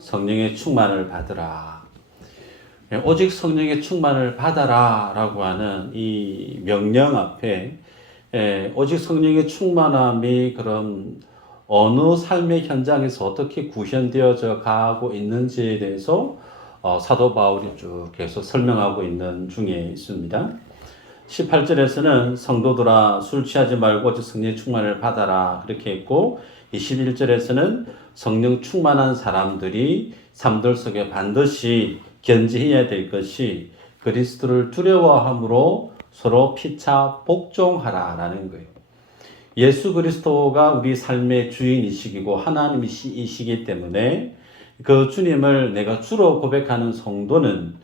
성령의 충만을 받으라. 오직 성령의 충만을 받아라 라고 하는 이 명령 앞에 오직 성령의 충만함이 그럼 어느 삶의 현장에서 어떻게 구현되어져 가고 있는지에 대해서 사도 바울이 쭉 계속 설명하고 있는 중에 있습니다. 18절에서는 성도들아 술 취하지 말고 오직 성령의 충만을 받아라 그렇게 했고, 21절에서는 성령 충만한 사람들이 삶들 속에 반드시 견지해야 될 것이 그리스도를 두려워함으로 서로 피차 복종하라라는 거예요. 예수 그리스도가 우리 삶의 주인이시기고 하나님이시기 때문에 그 주님을 내가 주로 고백하는 성도는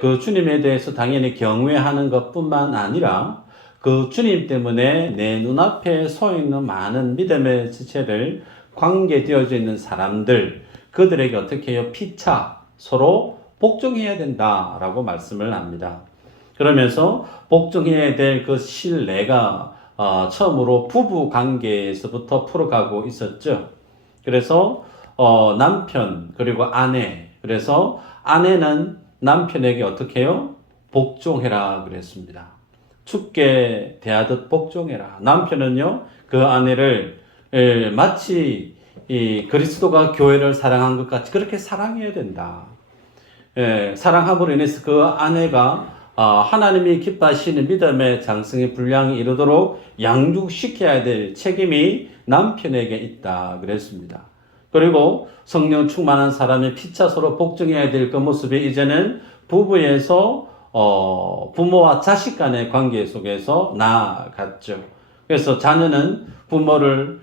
그 주님에 대해서 당연히 경외하는 것뿐만 아니라 그 주님 때문에 내 눈앞에 서 있는 많은 믿음의 지체들, 관계되어져 있는 사람들, 그들에게 어떻게 해요? 피차 서로 복종해야 된다라고 말씀을 합니다. 그러면서 복종해야 될 그 신뢰가 처음으로 부부 관계에서부터 풀어가고 있었죠. 그래서 남편 그리고 아내, 그래서 아내는 남편에게 어떻게 해요? 복종해라 그랬습니다. 죽게 대하듯 복종해라. 남편은요 그 아내를 마치 이 그리스도가 교회를 사랑한 것 같이 그렇게 사랑해야 된다. 사랑함으로 인해서 그 아내가 하나님이 기뻐하시는 믿음의 장성의 분량에 이르도록 양육시켜야 될 책임이 남편에게 있다 그랬습니다. 그리고 성령 충만한 사람의 피차 서로 복종해야 될 그 모습이 이제는 부부에서 부모와 자식 간의 관계 속에서 나아갔죠. 그래서 자녀는 부모를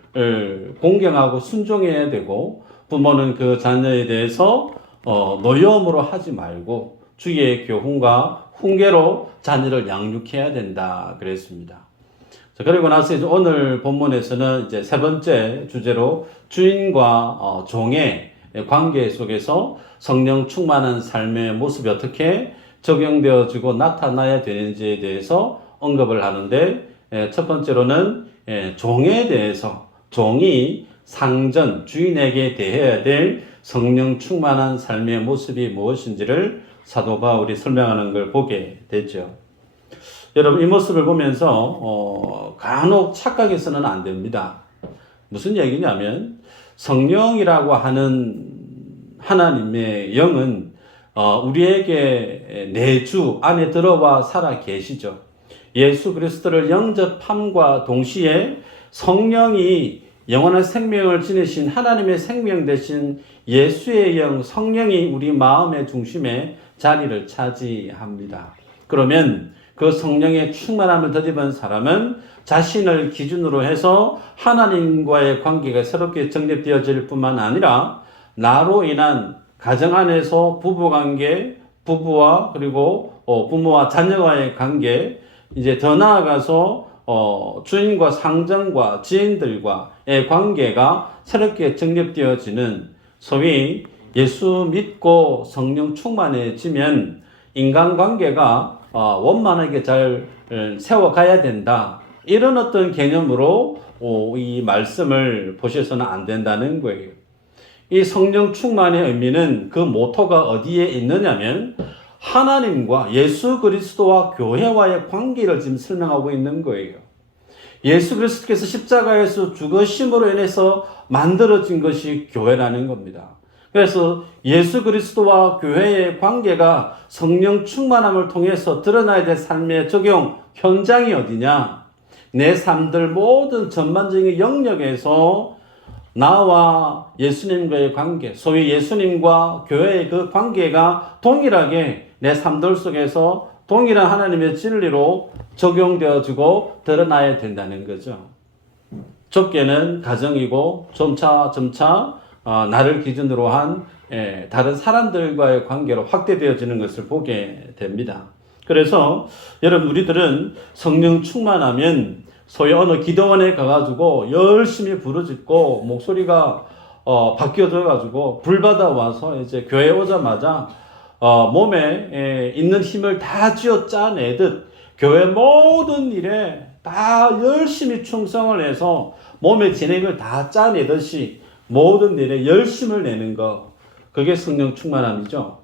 공경하고 순종해야 되고, 부모는 그 자녀에 대해서 노여움으로 하지 말고 주의 교훈과 훈계로 자녀를 양육해야 된다 그랬습니다. 자, 그리고 나서 이제 오늘 본문에서는 이제 세 번째 주제로 주인과 종의 관계 속에서 성령 충만한 삶의 모습이 어떻게 적용되어지고 나타나야 되는지에 대해서 언급을 하는데, 첫 번째로는 종에 대해서, 종이 상전, 주인에게 대해야 될 성령 충만한 삶의 모습이 무엇인지를 사도 바울이 설명하는 걸 보게 되죠. 여러분, 이 모습을 보면서 간혹 착각해서는 안 됩니다. 무슨 얘기냐면 성령이라고 하는 하나님의 영은 우리에게 내주 안에 들어와 살아 계시죠. 예수 그리스도를 영접함과 동시에 성령이 영원한 생명을 지니신 하나님의 생명 되신 예수의 영 성령이 우리 마음의 중심에 자리를 차지합니다. 그러면 그 성령의 충만함을 덧입은 사람은 자신을 기준으로 해서 하나님과의 관계가 새롭게 정립되어질 뿐만 아니라 나로 인한 가정 안에서 부부관계, 부부와 그리고 부모와 자녀와의 관계, 이제 더 나아가서 주인과 상전과 지인들과의 관계가 새롭게 정립되어지는, 소위 예수 믿고 성령 충만해지면 인간관계가 원만하게 잘 세워가야 된다. 이런 어떤 개념으로 이 말씀을 보셔서는 안 된다는 거예요. 이 성령 충만의 의미는 그 모토가 어디에 있느냐면 하나님과 예수 그리스도와 교회와의 관계를 지금 설명하고 있는 거예요. 예수 그리스도께서 십자가에서 죽으심으로 인해서 만들어진 것이 교회라는 겁니다. 그래서 예수 그리스도와 교회의 관계가 성령 충만함을 통해서 드러나야 될 삶의 적용 현장이 어디냐? 내 삶들 모든 전반적인 영역에서 나와 예수님과의 관계, 소위 예수님과 교회의 그 관계가 동일하게 내 삶들 속에서 동일한 하나님의 진리로 적용되어지고 드러나야 된다는 거죠. 좁게는 가정이고 점차 나를 기준으로 한 다른 사람들과의 관계로 확대되어지는 것을 보게 됩니다. 그래서 여러분, 우리들은 성령 충만하면 소위 어느 기도원에 가가지고 열심히 부르짖고 목소리가 바뀌어져가지고 불 받아와서 이제 교회 오자마자 몸에 있는 힘을 다 쥐어 짜내듯 교회 모든 일에 다 열심히 충성을 해서 몸의 진액을 다 짜내듯이 모든 일에 열심을 내는 것, 그게 성령 충만함이죠.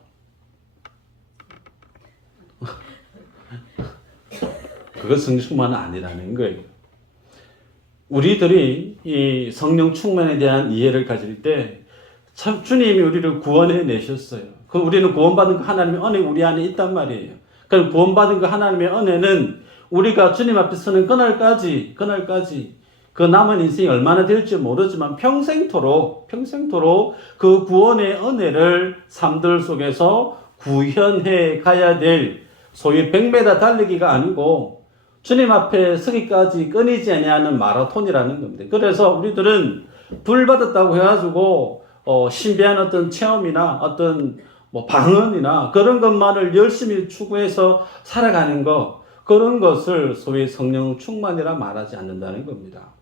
그거 성령 충만은 아니라는 거예요. 우리들이 이 성령 충만에 대한 이해를 가질 때 참 주님이 우리를 구원해 내셨어요. 그 우리는 구원받은 그 하나님의 은혜 우리 안에 있단 말이에요. 그럼 구원받은 그 하나님의 은혜는 우리가 주님 앞에 서는 그날까지 그 남은 인생이 얼마나 될지 모르지만 평생토록 그 구원의 은혜를 삶들 속에서 구현해 가야 될 소위 100m 달리기가 아니고 주님 앞에 서기까지 끊이지 아니하는 마라톤이라는 겁니다. 그래서 우리들은 불 받았다고 해가지고 신비한 어떤 체험이나 어떤 뭐 방언이나 그런 것만을 열심히 추구해서 살아가는 것, 그런 것을 소위 성령 충만이라 말하지 않는다는 겁니다.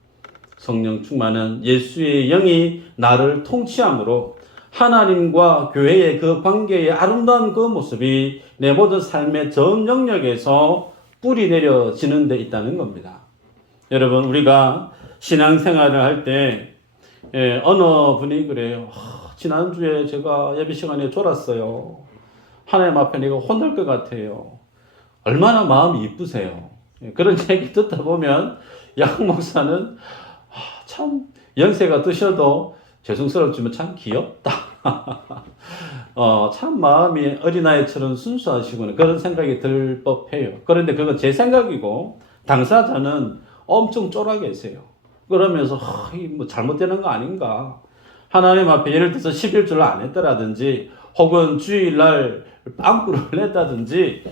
성령 충만은 예수의 영이 나를 통치함으로 하나님과 교회의 그 관계의 아름다운 그 모습이 내 모든 삶의 전 영역에서 뿌리 내려지는 데 있다는 겁니다. 여러분, 우리가 신앙생활을 할 때 어느 분이 그래요. 지난주에 제가 예배 시간에 졸았어요. 하나님 앞에 내가 혼날 것 같아요. 얼마나 마음이 이쁘세요. 그런 얘기 듣다 보면 양 목사는 참 연세가 드셔도 죄송스럽지만 참 귀엽다. 참 마음이 어린아이처럼 순수하시구나. 그런 생각이 들 법해요. 그런데 그건 제 생각이고 당사자는 엄청 쫄아 계세요. 그러면서 뭐 잘못되는 거 아닌가. 하나님 앞에 예를 들어서 11조를 안 했다라든지 혹은 주일날 빵꾸를 냈다든지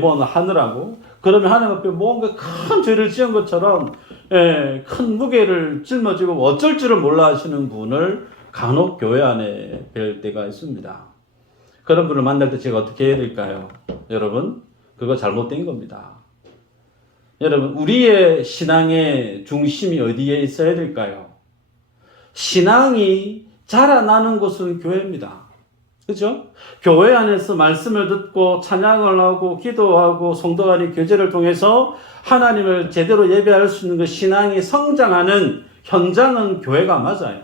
뭐 하느라고 그러면 하나님 앞에 뭔가 큰 죄를 지은 것처럼 큰 무게를 짊어지고 어쩔 줄을 몰라 하시는 분을 간혹 교회 안에 뵐 때가 있습니다. 그런 분을 만날 때 제가 어떻게 해야 될까요? 여러분, 그거 잘못된 겁니다. 여러분, 우리의 신앙의 중심이 어디에 있어야 될까요? 신앙이 자라나는 곳은 교회입니다. 그죠? 교회 안에서 말씀을 듣고 찬양을 하고 기도하고 성도 간의 교제를 통해서 하나님을 제대로 예배할 수 있는 그 신앙이 성장하는 현장은 교회가 맞아요.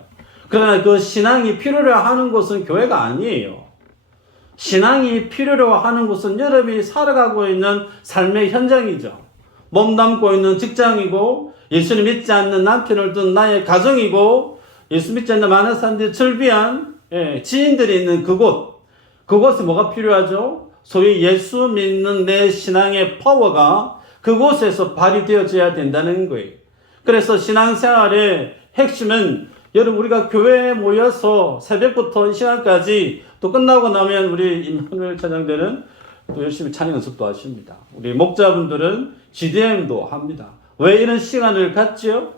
그러나 그 신앙이 필요로 하는 곳은 교회가 아니에요. 신앙이 필요로 하는 곳은 여러분이 살아가고 있는 삶의 현장이죠. 몸담고 있는 직장이고 예수를 믿지 않는 남편을 둔 나의 가정이고 예수 믿지 않는 많은 사람들이 절비한 지인들이 있는 그곳에 뭐가 필요하죠? 소위 예수 믿는 내 신앙의 파워가 그곳에서 발휘되어져야 된다는 거예요. 그래서 신앙생활의 핵심은 여러분 우리가 교회에 모여서 새벽부터 이 시간까지 또 끝나고 나면 우리 임마누엘 찬양대는 또 열심히 찬양 연습도 하십니다. 우리 목자분들은 GDM도 합니다. 왜 이런 시간을 갖지요?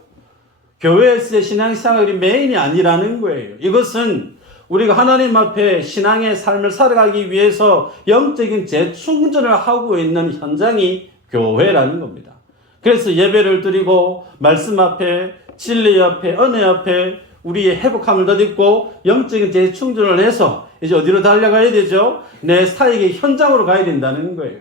교회에서의 신앙생활이 메인이 아니라는 거예요. 이것은 우리가 하나님 앞에 신앙의 삶을 살아가기 위해서 영적인 재충전을 하고 있는 현장이 교회라는 겁니다. 그래서 예배를 드리고 말씀 앞에 진리 앞에 은혜 앞에 우리의 회복함을 덧입고 영적인 재충전을 해서 이제 어디로 달려가야 되죠? 내 사역의 현장으로 가야 된다는 거예요.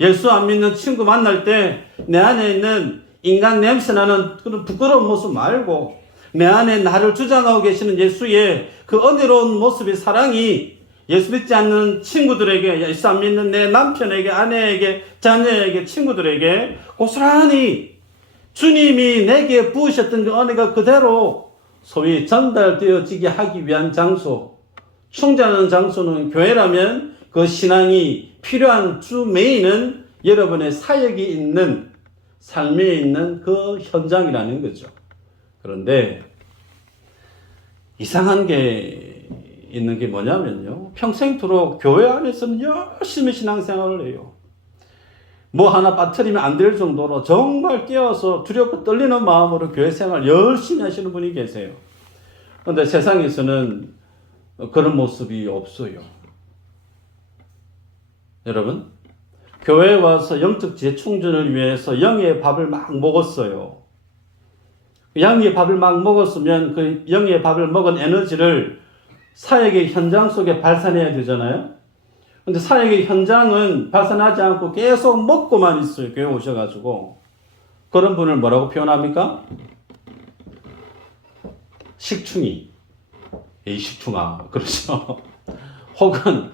예수 안 믿는 친구 만날 때 내 안에 있는 인간 냄새나는 그런 부끄러운 모습 말고 내 안에 나를 주장하고 계시는 예수의 그 은혜로운 모습의 사랑이 예수 믿지 않는 친구들에게, 예수 안 믿는 내 남편에게, 아내에게, 자녀에게, 친구들에게 고스란히 주님이 내게 부으셨던 그 은혜가 그대로 소위 전달되어지게 하기 위한 장소, 충전하는 장소는 교회라면 그 신앙이 필요한 주 메인은 여러분의 사역이 있는 삶에 있는 그 현장이라는 거죠. 그런데 이상한 게 있는 게 뭐냐면요. 평생토록 교회 안에서는 열심히 신앙생활을 해요. 뭐 하나 빠뜨리면 안 될 정도로 정말 깨어서 두렵고 떨리는 마음으로 교회 생활 열심히 하시는 분이 계세요. 그런데 세상에서는 그런 모습이 없어요. 여러분, 교회에 와서 영적 재충전을 위해서 영의 밥을 막 먹었어요. 영의 밥을 막 먹었으면 그 영의 밥을 먹은 에너지를 사역의 현장 속에 발산해야 되잖아요. 근데 사역의 현장은 발산하지 않고 계속 먹고만 있어요. 교회 오셔가지고. 그런 분을 뭐라고 표현합니까? 식충이. 에이, 식충아. 그렇죠. 혹은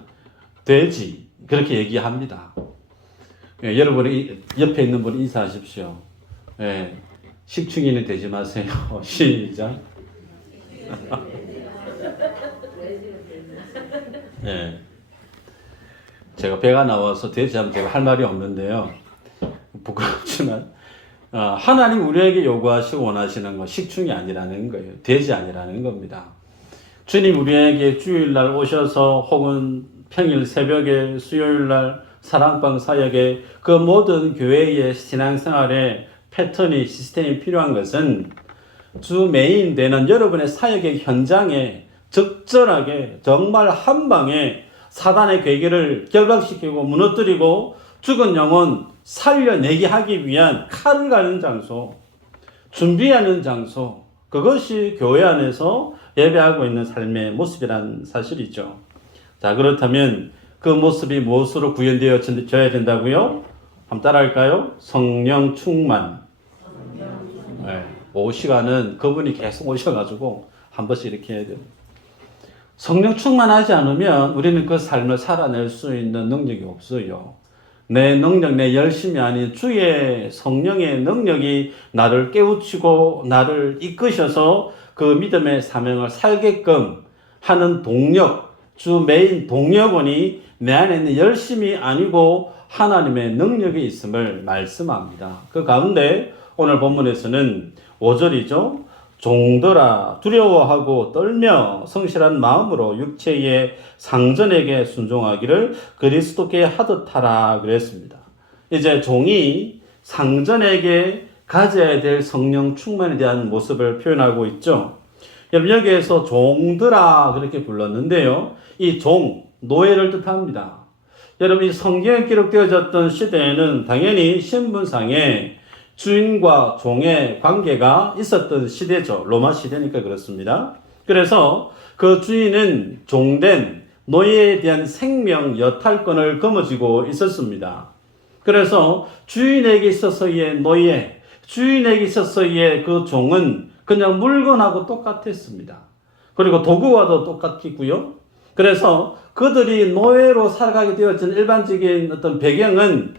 돼지 그렇게 얘기합니다. 예, 여러분이 옆에 있는 분 인사하십시오. 예, 식충이는 되지 마세요. 시작. 예, 제가 배가 나와서 돼지하면 제가 할 말이 없는데요. 부끄럽지만 하나님 우리에게 요구하시고 원하시는 건 식충이 아니라는 거예요. 돼지 아니라는 겁니다. 주님 우리에게 주일날 오셔서 혹은 평일 새벽에 수요일날 사랑방 사역에 그 모든 교회의 신앙생활에 패턴이 시스템이 필요한 것은 주 메인 되는 여러분의 사역의 현장에 적절하게 정말 한 방에 사단의 괴계를 결박시키고 무너뜨리고 죽은 영혼 살려내게 하기 위한 칼을 가는 장소, 준비하는 장소, 그것이 교회 안에서 예배하고 있는 삶의 모습이란 사실이죠. 자, 그렇다면 그 모습이 무엇으로 구현되어져야 된다고요? 한번 따라할까요? 성령 충만. 네, 그 시간은 그분이 계속 오셔가지고 한 번씩 이렇게 해야 돼요. 성령 충만하지 않으면 우리는 그 삶을 살아낼 수 있는 능력이 없어요. 내 능력, 내 열심이 아닌 주의 성령의 능력이 나를 깨우치고 나를 이끄셔서 그 믿음의 사명을 살게끔 하는 동력, 주 메인 동력원이 내 안에 있는 열심이 아니고 하나님의 능력이 있음을 말씀합니다. 그 가운데 오늘 본문에서는 5절이죠. 종들아 두려워하고 떨며 성실한 마음으로 육체의 상전에게 순종하기를 그리스도께 하듯 하라 그랬습니다. 이제 종이 상전에게 가져야 될 성령 충만에 대한 모습을 표현하고 있죠. 여러분 여기에서 종들아 그렇게 불렀는데요. 이 종, 노예를 뜻합니다. 여러분 이 성경에 기록되어졌던 시대에는 당연히 신분상에 주인과 종의 관계가 있었던 시대죠. 로마 시대니까 그렇습니다. 그래서 그 주인은 종된 노예에 대한 생명 여탈권을 거머쥐고 있었습니다. 그래서 주인에게 있어서의 노예, 주인에게 있어서의 그 종은 그냥 물건하고 똑같았습니다. 그리고 도구와도 똑같겠고요. 그래서 그들이 노예로 살아가게 되어진 일반적인 어떤 배경은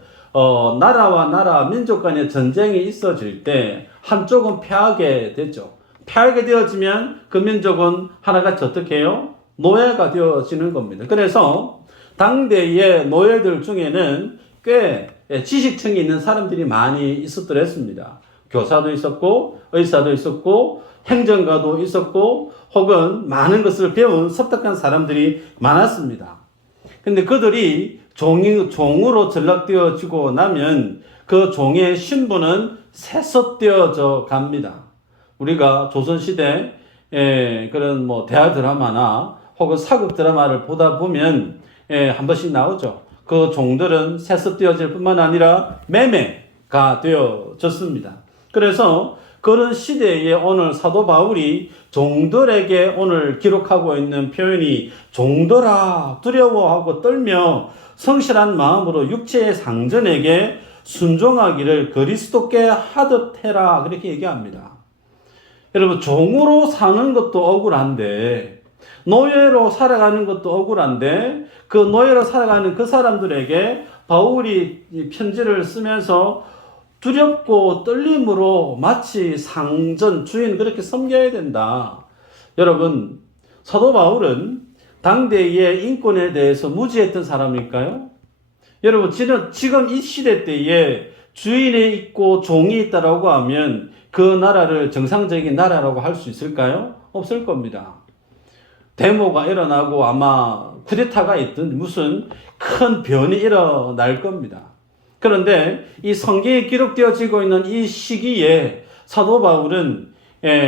나라와 나라, 민족 간의 전쟁이 있어질 때 한쪽은 패하게 되죠. 패하게 되어지면 그 민족은 하나같이 어떻게 해요? 노예가 되어지는 겁니다. 그래서 당대의 노예들 중에는 꽤 지식층이 있는 사람들이 많이 있었더랬습니다. 교사도 있었고, 의사도 있었고, 행정가도 있었고, 혹은 많은 것을 배운 섭득한 사람들이 많았습니다. 근데 그들이 종으로 전락되어지고 나면 그 종의 신분은 세습되어져 갑니다. 우리가 조선시대 그런 대하 드라마나 혹은 사극 드라마를 보다 보면 한 번씩 나오죠. 그 종들은 세습되어질 뿐만 아니라 매매가 되어졌습니다. 그래서 그런 시대에 오늘 사도 바울이 종들에게 오늘 기록하고 있는 표현이 종들아 두려워하고 떨며 성실한 마음으로 육체의 상전에게 순종하기를 그리스도께 하듯 해라 그렇게 얘기합니다. 여러분 종으로 사는 것도 억울한데 노예로 살아가는 것도 억울한데 그 노예로 살아가는 그 사람들에게 바울이 편지를 쓰면서 두렵고 떨림으로 마치 상전, 주인 그렇게 섬겨야 된다. 여러분, 사도 바울은 당대의 인권에 대해서 무지했던 사람일까요? 여러분, 지금 이 시대 때에 주인이 있고 종이 있다라고 하면 그 나라를 정상적인 나라라고 할 수 있을까요? 없을 겁니다. 데모가 일어나고 아마 쿠데타가 있든 무슨 큰 변이 일어날 겁니다. 그런데 이 성경에 기록되어지고 있는 이 시기에 사도 바울은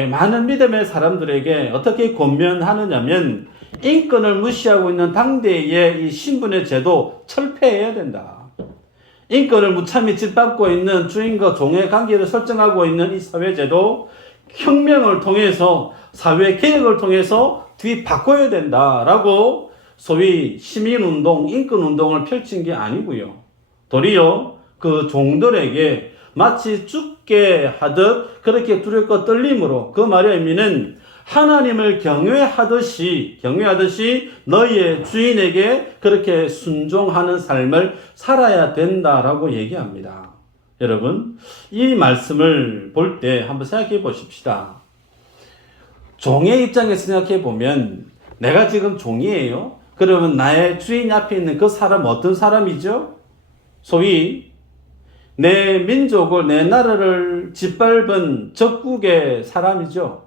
많은 믿음의 사람들에게 어떻게 권면하느냐면 인권을 무시하고 있는 당대의 이 신분의 제도 철폐해야 된다. 인권을 무참히 짓밟고 있는 주인과 종의 관계를 설정하고 있는 이 사회제도 혁명을 통해서 사회개혁을 통해서 뒤바꿔야 된다라고 소위 시민운동, 인권운동을 펼친 게 아니고요. 도리어 그 종들에게 마치 죽게 하듯 그렇게 두렵고 떨림으로 그 말의 의미는 하나님을 경외하듯이 너희의 주인에게 그렇게 순종하는 삶을 살아야 된다라고 얘기합니다. 여러분, 이 말씀을 볼 때 한번 생각해 보십시다. 종의 입장에서 생각해 보면 내가 지금 종이에요. 그러면 나의 주인 앞에 있는 그 사람은 어떤 사람이죠? 소위 내 민족을, 내 나라를 짓밟은 적국의 사람이죠.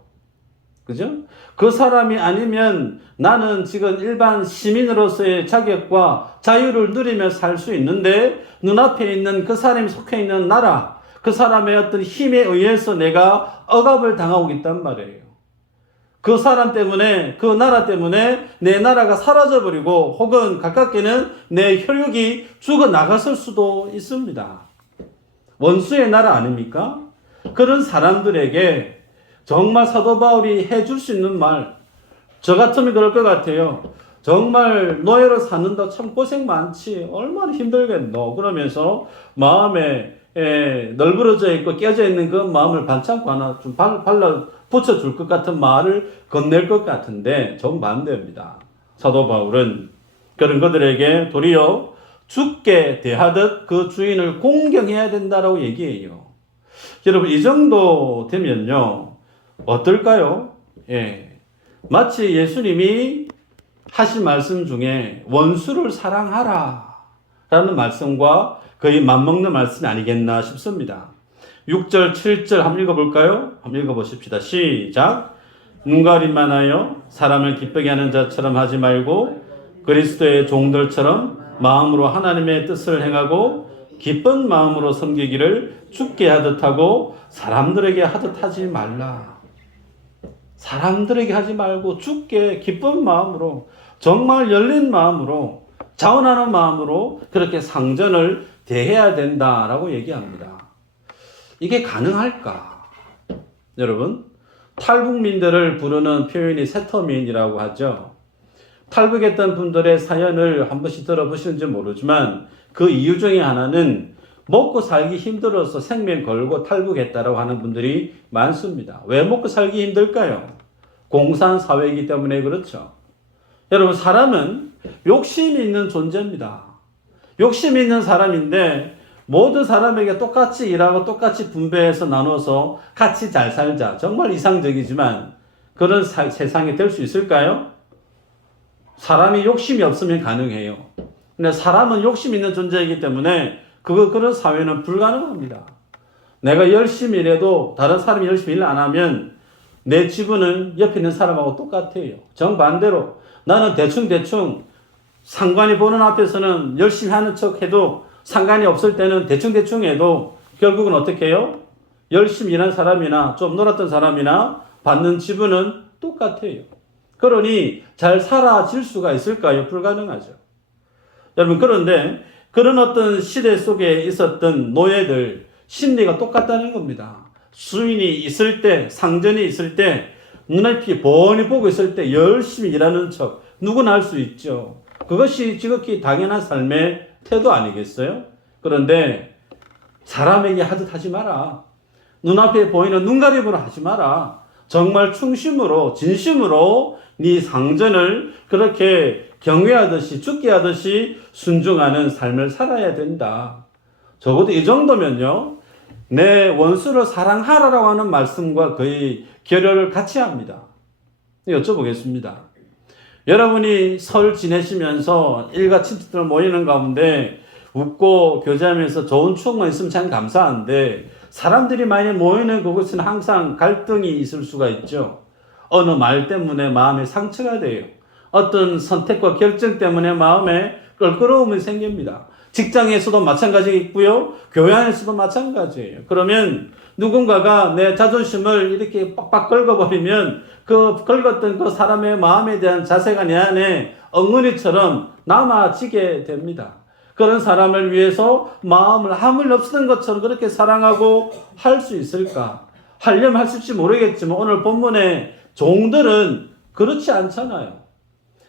그죠? 그 사람이 아니면 나는 지금 일반 시민으로서의 자격과 자유를 누리며 살 수 있는데 눈앞에 있는 그 사람이 속해 있는 나라, 그 사람의 어떤 힘에 의해서 내가 억압을 당하고 있단 말이에요. 그 사람 때문에, 그 나라 때문에 내 나라가 사라져버리고 혹은 가깝게는 내 혈육이 죽어나갔을 수도 있습니다. 원수의 나라 아닙니까? 그런 사람들에게 정말 사도 바울이 해줄 수 있는 말, 저 같으면 그럴 것 같아요. 정말 노예로 사는다 참 고생 많지. 얼마나 힘들겠노. 그러면서 마음에 널브러져 있고 깨져 있는 그 마음을 반창고 하나 좀 발라 붙여줄 것 같은 말을 건넬 것 같은데 좀 반대입니다. 사도 바울은 그런 그들에게 도리어 죽게 대하듯 그 주인을 공경해야 된다라고 얘기해요. 여러분, 이 정도 되면요, 어떨까요? 예. 마치 예수님이 하신 말씀 중에 원수를 사랑하라 라는 말씀과 거의 맞먹는 말씀이 아니겠나 싶습니다. 6절, 7절 한번 읽어볼까요? 한번 읽어보십시다. 시작. 눈가림만 하여 사람을 기쁘게 하는 자처럼 하지 말고 그리스도의 종들처럼 마음으로 하나님의 뜻을 행하고 기쁜 마음으로 섬기기를 죽게 하듯 하고 사람들에게 하듯 하지 말라. 사람들에게 하지 말고 죽게 기쁜 마음으로, 정말 열린 마음으로, 자원하는 마음으로 그렇게 상전을 대해야 된다라고 얘기합니다. 이게 가능할까? 여러분, 탈북민들을 부르는 표현이 세터민이라고 하죠. 탈북했던 분들의 사연을 한 번씩 들어보시는지 모르지만 그 이유 중에 하나는 먹고 살기 힘들어서 생명 걸고 탈북했다라고 하는 분들이 많습니다. 왜 먹고 살기 힘들까요? 공산사회이기 때문에 그렇죠. 여러분, 사람은 욕심이 있는 존재입니다. 욕심이 있는 사람인데 모든 사람에게 똑같이 일하고 똑같이 분배해서 나눠서 같이 잘 살자. 정말 이상적이지만 그런 세상이 될 수 있을까요? 사람이 욕심이 없으면 가능해요. 근데 사람은 욕심 있는 존재이기 때문에 그런 사회는 불가능합니다. 내가 열심히 일해도 다른 사람이 열심히 일 안 하면 내 지분은 옆에 있는 사람하고 똑같아요. 정반대로 나는 대충 상관이 보는 앞에서는 열심히 하는 척 해도 상관이 없을 때는 대충 해도 결국은 어떻게 해요? 열심히 일한 사람이나 좀 놀았던 사람이나 받는 지분은 똑같아요. 그러니 잘 살아질 수가 있을까요? 불가능하죠. 여러분, 그런데 그런 어떤 시대 속에 있었던 노예들 심리가 똑같다는 겁니다. 주인이 있을 때, 상전이 있을 때, 눈앞이 뻔히 보고 있을 때 열심히 일하는 척 누구나 할 수 있죠. 그것이 지극히 당연한 삶의 태도 아니겠어요? 그런데 사람에게 하듯 하지 마라. 눈앞에 보이는 눈가림으로 하지 마라. 정말 충심으로, 진심으로 네 상전을 그렇게 경외하듯이, 죽게 하듯이 순종하는 삶을 살아야 된다. 적어도 이 정도면요, 내 원수를 사랑하라고 하는 말씀과 거의 결혈을 같이 합니다. 여쭤보겠습니다. 여러분이 설 지내시면서 일가 친척들 모이는 가운데 웃고 교제하면서 좋은 추억만 있으면 참 감사한데 사람들이 많이 모이는 그곳은 항상 갈등이 있을 수가 있죠. 어느 말 때문에 마음에 상처가 돼요. 어떤 선택과 결정 때문에 마음에 껄끄러움이 생깁니다. 직장에서도 마찬가지겠고요. 교회 안에서도 마찬가지예요. 그러면 누군가가 내 자존심을 이렇게 빡빡 긁어버리면 그 긁었던 그 사람의 마음에 대한 자세가 내 안에 엉은이처럼 남아지게 됩니다. 그런 사람을 위해서 마음을 아무 일 없었던 것처럼 그렇게 사랑하고 할 수 있을까? 하려면 할 수 있을지 모르겠지만 오늘 본문의 종들은 그렇지 않잖아요.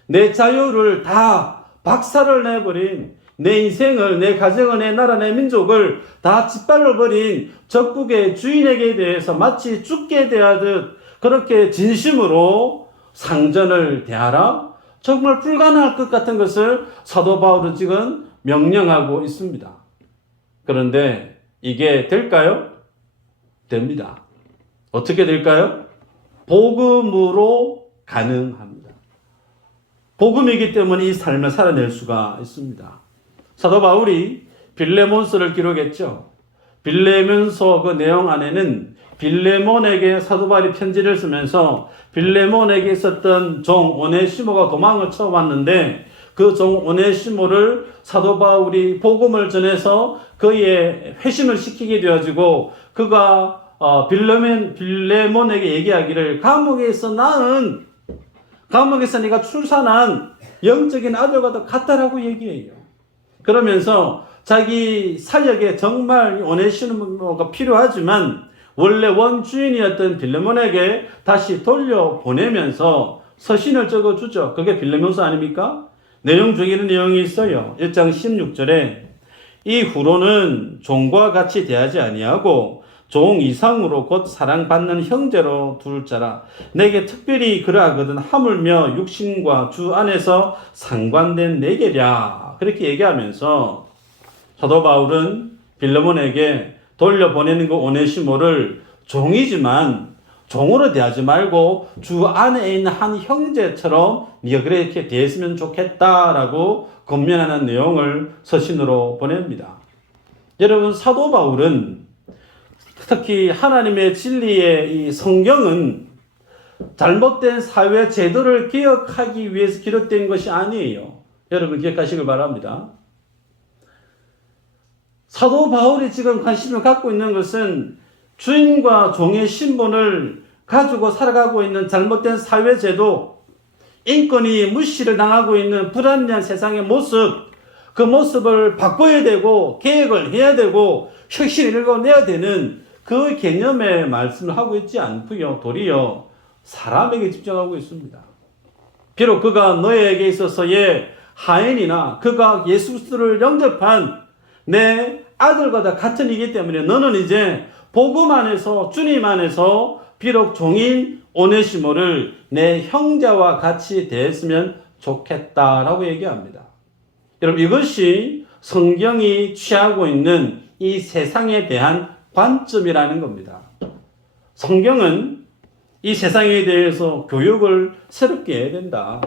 내 자유를 다 박살을 내버린, 내 인생을, 내 가정을, 내 나라, 내 민족을 다 짓밟아버린 적국의 주인에게 대해서 마치 죽게 대하듯 그렇게 진심으로 상전을 대하라? 정말 불가능할 것 같은 것을 사도 바울은 지금 명령하고 있습니다. 그런데 이게 될까요? 됩니다. 어떻게 될까요? 복음으로 가능합니다. 복음이기 때문에 이 삶을 살아낼 수가 있습니다. 사도 바울이 빌레몬서를 기록했죠. 빌레몬서 그 내용 안에는 빌레몬에게 사도 바울이 편지를 쓰면서 빌레몬에게 있었던 종 오네시모가 도망을 쳐왔는데 그 종 오네시모를 사도 바울이 복음을 전해서 그의 회심을 시키게 되어지고 그가 빌레몬에게 얘기하기를 감옥에서 네가 출산한 영적인 아들과 더 같다라고 얘기해요. 그러면서 자기 사역에 정말 오네시모가 필요하지만 원래 원주인이었던 빌레몬에게 다시 돌려보내면서 서신을 적어주죠. 그게 빌레몬서 아닙니까? 내용 중에 이런 내용이 있어요. 1장 16절에 이후로는 종과 같이 대하지 아니하고 종 이상으로 곧 사랑받는 형제로 둘 자라. 내게 특별히 그러하거든 하물며 육신과 주 안에서 상관된 내게랴. 그렇게 얘기하면서 사도 바울은 빌레몬에게 돌려보내는 그 오네시모를 종이지만 종으로 대하지 말고 주 안에 있는 한 형제처럼 네가 그렇게 대했으면 좋겠다라고 권면하는 내용을 서신으로 보냅니다. 여러분, 사도 바울은 특히 하나님의 진리의 이 성경은 잘못된 사회 제도를 개혁하기 위해서 기록된 것이 아니에요. 여러분 기억하시길 바랍니다. 사도 바울이 지금 관심을 갖고 있는 것은 주인과 종의 신분을 가지고 살아가고 있는 잘못된 사회제도, 인권이 무시를 당하고 있는 불합리한 세상의 모습, 그 모습을 바꿔야 되고 개혁을 해야 되고 혁신을 일궈내야 되는 그 개념의 말씀을 하고 있지 않고요. 도리어 사람에게 집중하고 있습니다. 비록 그가 너에게 있어서의 하인이나 그가 예수 그리스도를 영접한 내 아들과 다 같은 이기 때문에 너는 이제 복음 안에서 주님 안에서 비록 종인 오네시모를 내 형제와 같이 대했으면 좋겠다라고 얘기합니다. 여러분 이것이 성경이 취하고 있는 이 세상에 대한 관점이라는 겁니다. 성경은 이 세상에 대해서 교육을 새롭게 해야 된다.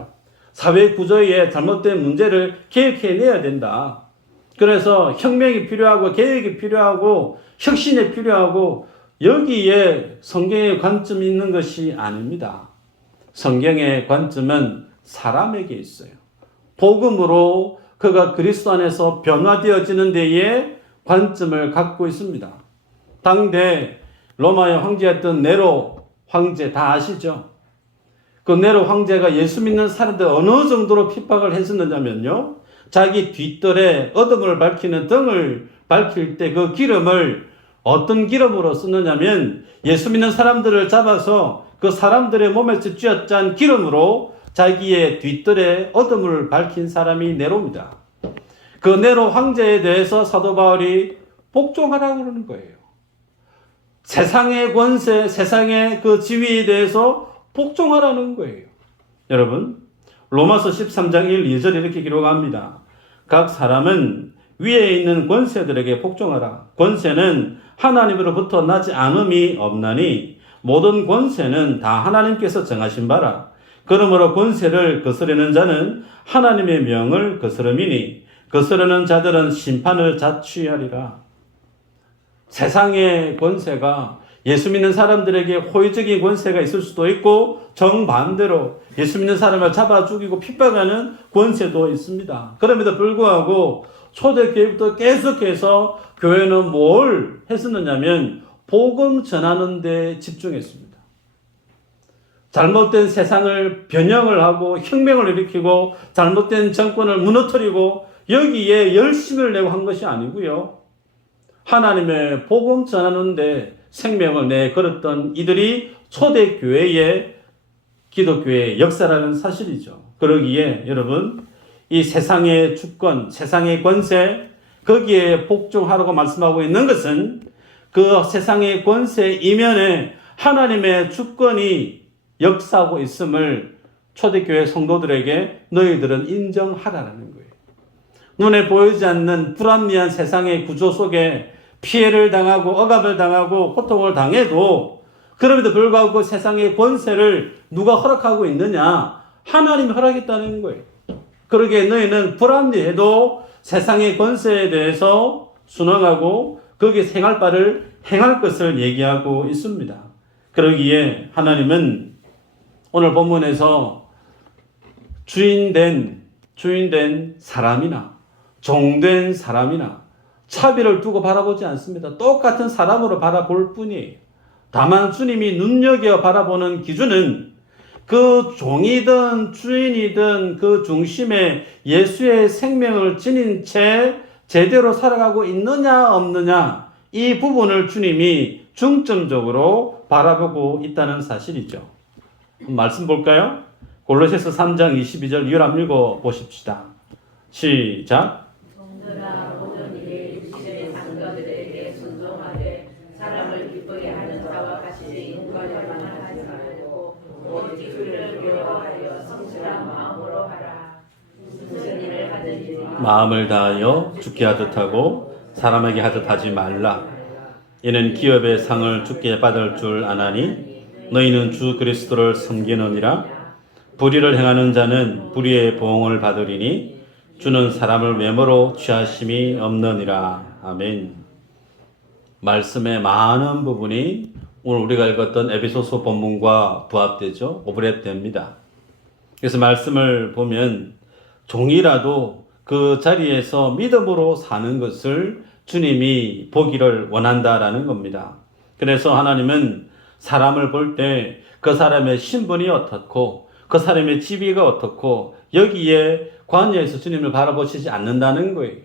사회 구조의 잘못된 문제를 개혁해내야 된다. 그래서 혁명이 필요하고 개혁이 필요하고 혁신이 필요하고 여기에 성경의 관점이 있는 것이 아닙니다. 성경의 관점은 사람에게 있어요. 복음으로 그가 그리스도 안에서 변화되어지는 데에 관점을 갖고 있습니다. 당대 로마의 황제였던 네로 황제 다 아시죠? 그 네로 황제가 예수 믿는 사람들 어느 정도로 핍박을 했었느냐면요. 자기 뒷뜰에 어둠을 밝히는 등을 밝힐 때 그 기름을 어떤 기름으로 쓰느냐면 예수 믿는 사람들을 잡아서 그 사람들의 몸에 쥐어짠 기름으로 자기의 뒷뜰에 어둠을 밝힌 사람이 네로입니다. 그 네로 황제에 대해서 사도 바울이 복종하라고 그러는 거예요. 세상의 권세, 세상의 그 지위에 대해서 복종하라는 거예요. 여러분, 로마서 13장 1, 2절 이렇게 기록합니다. 각 사람은 위에 있는 권세들에게 복종하라. 권세는 하나님으로부터 나지 않음이 없나니 모든 권세는 다 하나님께서 정하신 바라. 그러므로 권세를 거스르는 자는 하나님의 명을 거스름이니 거스르는 자들은 심판을 자취하리라. 세상의 권세가 예수 믿는 사람들에게 호의적인 권세가 있을 수도 있고 정반대로 예수 믿는 사람을 잡아 죽이고 핍박하는 권세도 있습니다. 그럼에도 불구하고 초대교회부터 계속해서 교회는 뭘 했었느냐면 복음 전하는 데 집중했습니다. 잘못된 세상을 변형을 하고 혁명을 일으키고 잘못된 정권을 무너뜨리고 여기에 열심을 내고 한 것이 아니고요. 하나님의 복음 전하는 데 생명을 내걸었던 이들이 초대교회의 기독교의 역사라는 사실이죠. 그러기에 여러분 이 세상의 주권, 세상의 권세 거기에 복종하라고 말씀하고 있는 것은 그 세상의 권세 이면에 하나님의 주권이 역사하고 있음을 초대교회 성도들에게 너희들은 인정하라는 거예요. 눈에 보이지 않는 불합리한 세상의 구조 속에 피해를 당하고 억압을 당하고 고통을 당해도 그럼에도 불구하고 그 세상의 권세를 누가 허락하고 있느냐? 하나님이 허락했다는 거예요. 그러기에 너희는 불합리해도 세상의 권세에 대해서 순응하고 거기에 행할 바를 행할 것을 얘기하고 있습니다. 그러기에 하나님은 오늘 본문에서 주인된 사람이나 종된 사람이나 차별을 두고 바라보지 않습니다. 똑같은 사람으로 바라볼 뿐이에요. 다만 주님이 눈여겨 바라보는 기준은 그 종이든 주인이든 그 중심에 예수의 생명을 지닌 채 제대로 살아가고 있느냐 없느냐 이 부분을 주님이 중점적으로 바라보고 있다는 사실이죠. 말씀 볼까요? 골로새서 3장 22절 이걸 한번 읽어 보십시다. 시작. 종들아 모든 일에 주의 장관들에게 순종하되 사람을 기쁘게 하는 자와 같이 인과에만 하지 말고 오직 주를 미워하여 성실한 마음으로 하라. 무슨 일을 하든지 마음을 다하여 주께 하듯 하고 사람에게 하듯 하지 말라. 이는 기업의 상을 주께 받을 줄 아나니 너희는 주 그리스도를 섬기느니라. 불의를 행하는 자는 불의의 보응을 받으리니 주는 사람을 외모로 취하심이 없느니라. 아멘. 말씀의 많은 부분이 오늘 우리가 읽었던 에베소서 본문과 부합되죠. 오버랩됩니다. 그래서 말씀을 보면 종이라도 그 자리에서 믿음으로 사는 것을 주님이 보기를 원한다라는 겁니다. 그래서 하나님은 사람을 볼 때 그 사람의 신분이 어떻고 그 사람의 지위가 어떻고 여기에 관여해서 주님을 바라보시지 않는다는 거예요.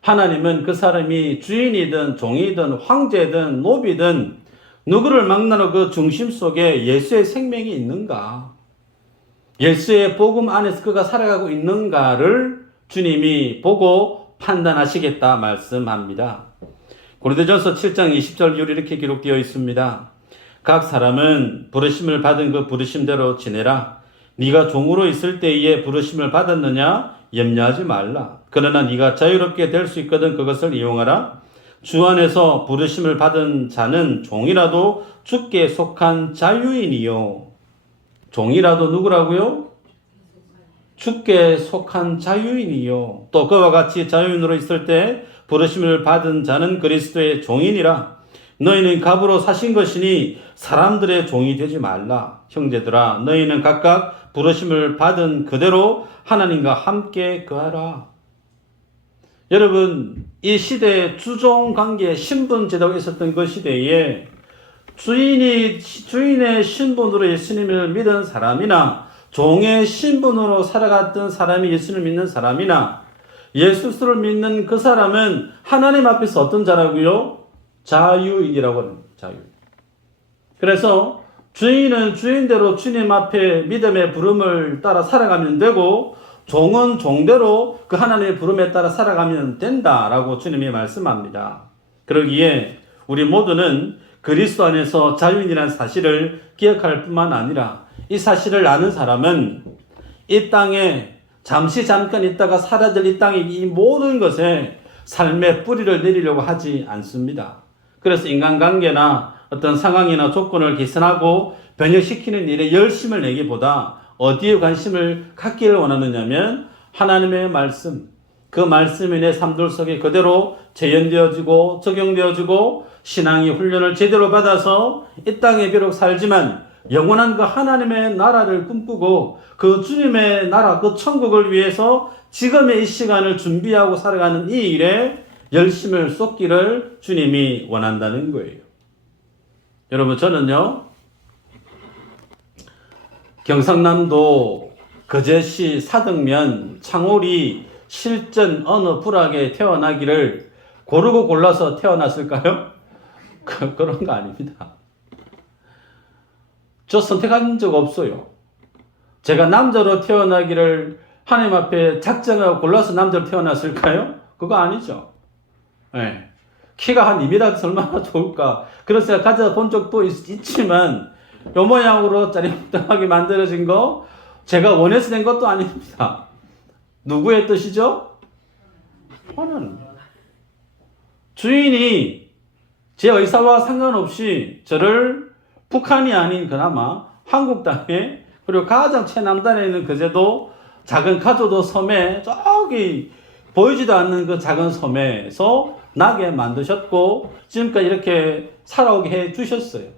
하나님은 그 사람이 주인이든 종이든 황제든 노비든 누구를 만나는 그 중심 속에 예수의 생명이 있는가, 예수의 복음 안에서 그가 살아가고 있는가를 주님이 보고 판단하시겠다 말씀합니다. 고린도전서 7장 20절 이후로 이렇게 기록되어 있습니다. 각 사람은 부르심을 받은 그 부르심대로 지내라. 네가 종으로 있을 때에 부르심을 받았느냐 염려하지 말라. 그러나 네가 자유롭게 될 수 있거든 그것을 이용하라. 주 안에서 부르심을 받은 자는 종이라도 주께 속한 자유인이요. 종이라도 누구라고요? 주께 속한 자유인이요. 또 그와 같이 자유인으로 있을 때 부르심을 받은 자는 그리스도의 종이니라. 너희는 갑으로 사신 것이니 사람들의 종이 되지 말라. 형제들아 너희는 각각 부르심을 받은 그대로 하나님과 함께 거하라. 여러분 이 시대에 주종 관계 신분 제도가 있었던 그 시대에 주인의 신분으로 예수님을 믿은 사람이나 종의 신분으로 살아갔던 사람이 예수님을 믿는 사람이나 예수를 믿는 그 사람은 하나님 앞에서 어떤 자라고요? 자유인이라고 합니다. 자유인. 그래서 주인은 주인대로 주님 앞에 믿음의 부름을 따라 살아가면 되고 종은 종대로 그 하나님의 부름에 따라 살아가면 된다라고 주님이 말씀합니다. 그러기에 우리 모두는 그리스도 안에서 자유인이라는 사실을 기억할 뿐만 아니라 이 사실을 아는 사람은 이 땅에 잠깐 있다가 사라질 이 땅의 이 모든 것에 삶의 뿌리를 내리려고 하지 않습니다. 그래서 인간관계나 어떤 상황이나 조건을 개선하고 변형시키는 일에 열심을 내기보다 어디에 관심을 갖기를 원하느냐면 하나님의 말씀, 그 말씀이 내 삶들 속에 그대로 재현되어지고 적용되어지고 신앙의 훈련을 제대로 받아서 이 땅에 비록 살지만 영원한 그 하나님의 나라를 꿈꾸고 그 주님의 나라, 그 천국을 위해서 지금의 이 시간을 준비하고 살아가는 이 일에 열심을 쏟기를 주님이 원한다는 거예요. 여러분 저는요 경상남도 거제시 사등면 창오리 실전 어느 부락에 태어나기를 고르고 골라서 태어났을까요? 그런 거 아닙니다. 저 선택한 적 없어요. 제가 남자로 태어나기를 하나님 앞에 작정하고 골라서 남자로 태어났을까요? 그거 아니죠. 네. 키가 한 2m 얼마나 좋을까 그런 생각 가져본 적도 있지만 요 모양으로 짜리몽땅하게 만들어진 거 제가 원해서 된 것도 아닙니다. 누구의 뜻이죠? 하나님. 주인이 제 의사와 상관없이 저를 북한이 아닌 그나마 한국 땅에 그리고 가장 최남단에 있는 그제도 작은 가조도 섬에 저기 보이지도 않는 그 작은 섬에서 나게 만드셨고 지금까지 이렇게 살아오게 해 주셨어요.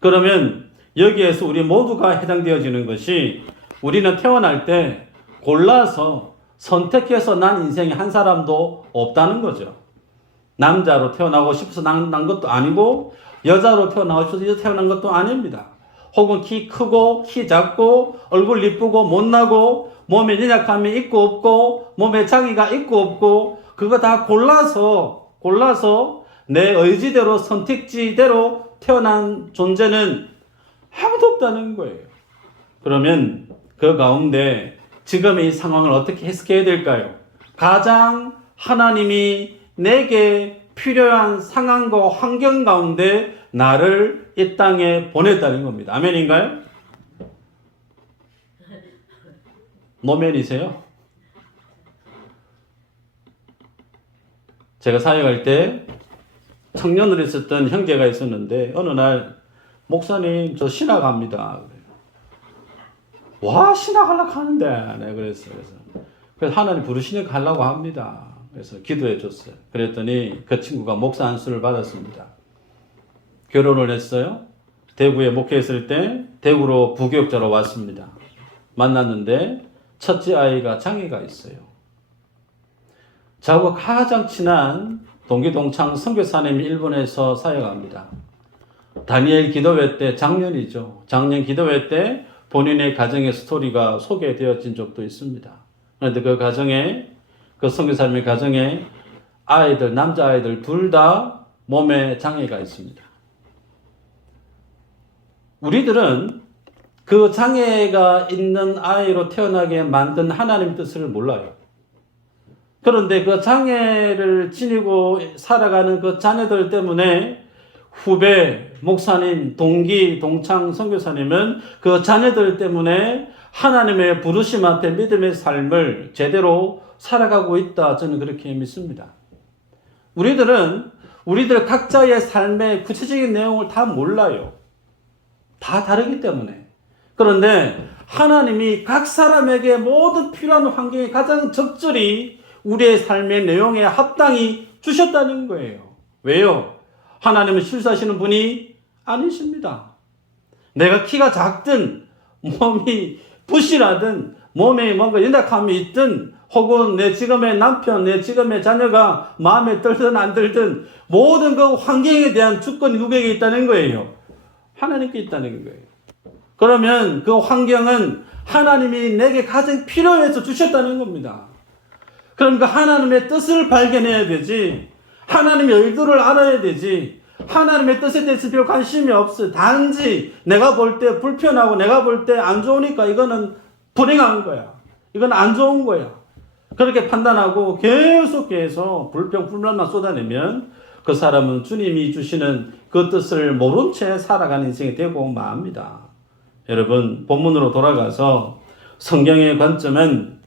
그러면 여기에서 우리 모두가 해당되어지는 것이 우리는 태어날 때 골라서 선택해서 난 인생에 한 사람도 없다는 거죠. 남자로 태어나고 싶어서 난 것도 아니고 여자로 태어나고 싶어서 태어난 것도 아닙니다. 혹은 키 크고 키 작고 얼굴 이쁘고 못나고 몸에 연약함이 있고 없고 몸에 장애가 있고 없고 그거 다 골라서 내 의지대로 선택지대로 태어난 존재는 아무도 없다는 거예요. 그러면 그 가운데 지금의 이 상황을 어떻게 해석해야 될까요? 가장 하나님이 내게 필요한 상황과 환경 가운데 나를 이 땅에 보냈다는 겁니다. 아멘인가요? 노면이세요? 제가 사역할 때 청년으로 있었던 형제가 있었는데 어느 날 목사님 저 신학합니다. 와 신학하려고 하는데 내가 그랬어요. 그래서 하나님 부르시니까 하려고 합니다. 그래서 기도해 줬어요. 그랬더니 그 친구가 목사 안수를 받았습니다. 결혼을 했어요. 대구에 목회했을 때 대구로 부교육자로 왔습니다. 만났는데 첫째 아이가 장애가 있어요. 저하고 가장 친한 동기동창 선교사님이 일본에서 사역합니다. 다니엘 기도회 때 작년이죠. 작년 기도회 때 본인의 가정의 스토리가 소개되어진 적도 있습니다. 그런데 그 가정에 그 선교사님의 가정에 아이들 남자아이들 둘 다 몸에 장애가 있습니다. 우리들은 그 장애가 있는 아이로 태어나게 만든 하나님의 뜻을 몰라요. 그런데 그 장애를 지니고 살아가는 그 자녀들 때문에 후배, 목사님, 동기, 동창, 선교사님은 그 자녀들 때문에 하나님의 부르심 앞에 믿음의 삶을 제대로 살아가고 있다. 저는 그렇게 믿습니다. 우리들 각자의 삶의 구체적인 내용을 다 몰라요. 다 다르기 때문에. 그런데 하나님이 각 사람에게 모든 필요한 환경에 가장 적절히 우리의 삶의 내용에 합당히 주셨다는 거예요. 왜요? 하나님은 실수하시는 분이 아니십니다. 내가 키가 작든 몸이 부실하든 몸에 뭔가 연약함이 있든 혹은 내 지금의 남편, 내 지금의 자녀가 마음에 들든 안 들든 모든 그 환경에 대한 주권이 누구에게 있다는 거예요? 하나님께 있다는 거예요. 그러면 그 환경은 하나님이 내게 가장 필요해서 주셨다는 겁니다. 그럼 그 하나님의 뜻을 발견해야 되지. 하나님의 의도를 알아야 되지. 하나님의 뜻에 대해서 별 관심이 없어. 단지 내가 볼 때 불편하고 내가 볼 때 안 좋으니까 이거는 불행한 거야. 이건 안 좋은 거야. 그렇게 판단하고 계속해서 불평불만만 쏟아내면 그 사람은 주님이 주시는 그 뜻을 모른 채 살아가는 인생이 되고 맙니다. 여러분 본문으로 돌아가서 성경의 관점은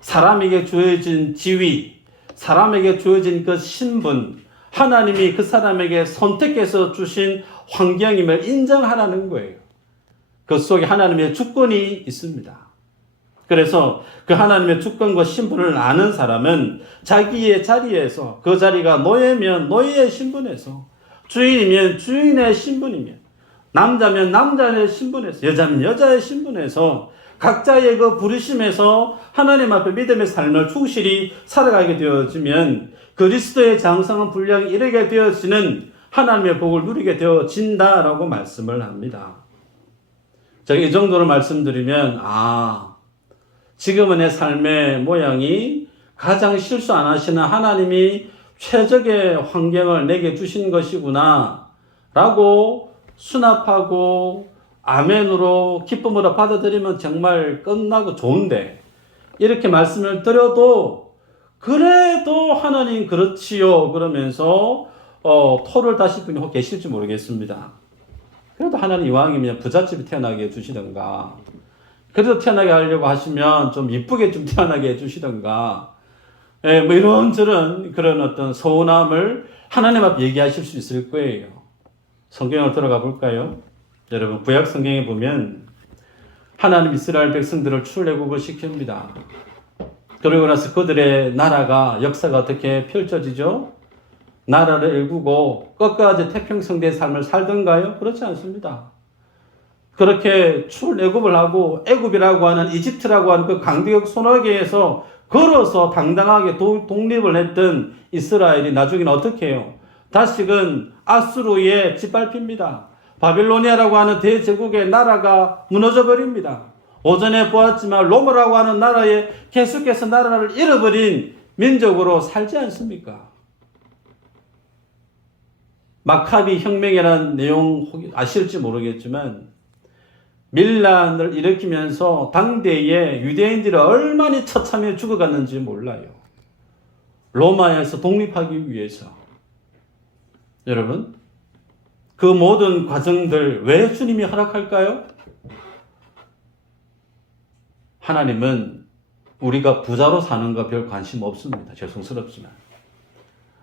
사람에게 주어진 지위, 사람에게 주어진 그 신분, 하나님이 그 사람에게 선택해서 주신 환경임을 인정하라는 거예요. 그 속에 하나님의 주권이 있습니다. 그래서 그 하나님의 주권과 신분을 아는 사람은 자기의 자리에서 그 자리가 노예면 노예의 신분에서 주인이면 주인의 신분이면 남자면 남자의 신분에서 여자면 여자의 신분에서 각자의 그 부르심에서 하나님 앞에 믿음의 삶을 충실히 살아가게 되어지면 그리스도의 장성한 분량이 이르게 되어지는 하나님의 복을 누리게 되어진다라고 말씀을 합니다. 제가 이 정도로 말씀드리면 지금은 내 삶의 모양이 가장 실수 안 하시는 하나님이 최적의 환경을 내게 주신 것이구나 라고 수납하고 아멘으로 기쁨으로 받아들이면 정말 끝나고 좋은데 이렇게 말씀을 드려도 그래도 하나님 그렇지요 그러면서 토를 다실 분이 혹 계실지 모르겠습니다. 그래도 하나님 이왕이면 부잣집에 태어나게 해주시던가, 그래도 태어나게 하려고 하시면 좀 이쁘게 좀 태어나게 해주시던가, 예, 뭐 이런저런 그런 어떤 서운함을 하나님 앞에 얘기하실 수 있을 거예요. 성경을 들어가 볼까요? 여러분, 구약 성경에 보면 하나님 이스라엘 백성들을 출애굽을 시킵니다. 그러고 나서 그들의 나라가, 역사가 어떻게 펼쳐지죠? 나라를 일구고 끝까지 태평성대의 삶을 살던가요? 그렇지 않습니다. 그렇게 출애굽을 하고 애굽이라고 하는, 이집트라고 하는 그 강대국 소나기에서 걸어서 당당하게 독립을 했던 이스라엘이 나중에는 어떻게 해요? 다시금 아수르에 짓밟힙니다. 바빌로니아라고 하는 대제국의 나라가 무너져 버립니다. 오전에 보았지만 로마라고 하는 나라에 계속해서 나라를 잃어버린 민족으로 살지 않습니까? 마카비 혁명이라는 내용 아실지 모르겠지만 밀란을 일으키면서 당대의 유대인들이 얼마나 처참히 죽어갔는지 몰라요. 로마에서 독립하기 위해서. 여러분, 그 모든 과정들 왜 주님이 허락할까요? 하나님은 우리가 부자로 사는 거 별 관심 없습니다. 죄송스럽지만.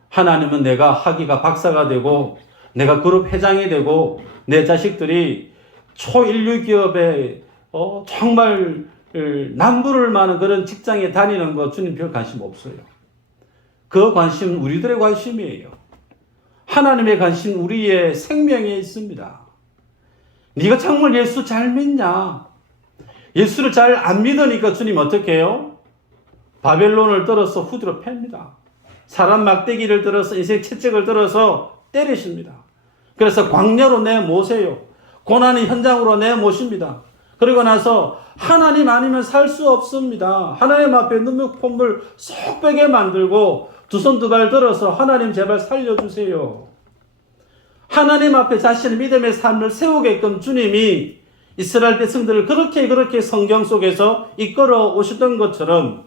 하나님은 내가 학위가 박사가 되고 내가 그룹 회장이 되고 내 자식들이 초인류 기업에 정말 남부를 많은 그런 직장에 다니는 거 주님 별 관심 없어요. 그 관심은 우리들의 관심이에요. 하나님의 관심 우리의 생명에 있습니다. 네가 정말 예수 잘 믿냐? 예수를 잘 안 믿으니까 주님 어떻게 해요? 바벨론을 들어서 후드로 팹니다. 사람 막대기를 들어서 인생 채찍을 들어서 때리십니다. 그래서 광야로 내모세요. 고난의 현장으로 내모십니다. 그리고 나서 하나님 아니면 살 수 없습니다. 하나님 앞에 눈물 콧물 쏙 빼게 만들고 두 손 두 발 들어서 하나님 제발 살려주세요. 하나님 앞에 자신의 믿음의 삶을 세우게끔 주님이 이스라엘 백성들을 그렇게 성경 속에서 이끌어 오셨던 것처럼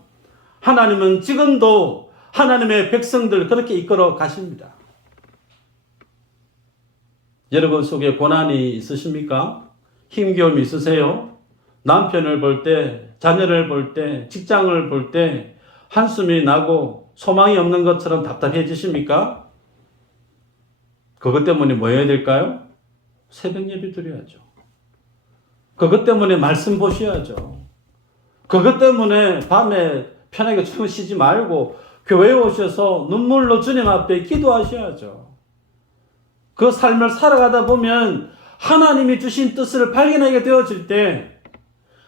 하나님은 지금도 하나님의 백성들을 그렇게 이끌어 가십니다. 여러분 속에 고난이 있으십니까? 힘겨움이 있으세요? 남편을 볼 때, 자녀를 볼 때, 직장을 볼 때 한숨이 나고 소망이 없는 것처럼 답답해지십니까? 그것 때문에 뭐 해야 될까요? 새벽 예배 드려야죠. 그것 때문에 말씀 보셔야죠. 그것 때문에 밤에 편하게 주무시지 말고 교회에 오셔서 눈물로 주님 앞에 기도하셔야죠. 그 삶을 살아가다 보면 하나님이 주신 뜻을 발견하게 되어질 때,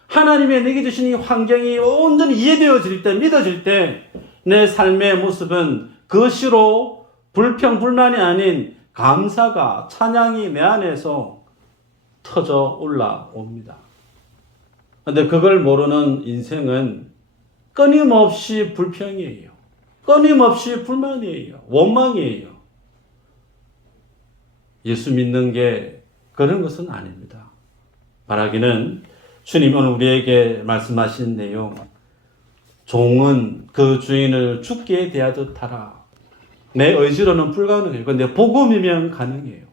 하나님이 내게 주신 이 환경이 온전히 이해되어질 때, 믿어질 때 내 삶의 모습은 그것으로 불평불만이 아닌 감사가, 찬양이 내 안에서 터져 올라옵니다. 그런데 그걸 모르는 인생은 끊임없이 불평이에요. 끊임없이 불만이에요. 원망이에요. 예수 믿는 게 그런 것은 아닙니다. 말하기는 주님 오늘 우리에게 말씀하신 내용, 종은 그 주인을 죽게 대하듯 하라. 내 의지로는 불가능해요. 그런데 복음이면 가능해요.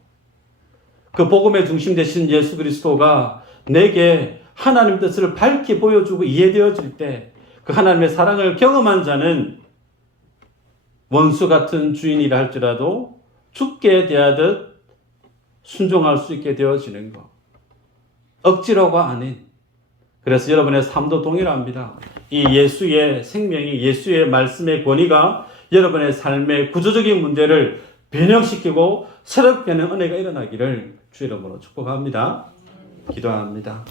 그 복음의 중심 되신 예수 그리스도가 내게 하나님의 뜻을 밝히 보여주고 이해되어질 때 그 하나님의 사랑을 경험한 자는 원수 같은 주인이라 할지라도 죽게 대하듯 순종할 수 있게 되어지는 것. 억지로가 아닌. 그래서 여러분의 삶도 동일합니다. 이 예수의 생명이, 예수의 말씀의 권위가 여러분의 삶의 구조적인 문제를 변형시키고 새롭게 하는 은혜가 일어나기를 주 이름으로 축복합니다. 기도합니다.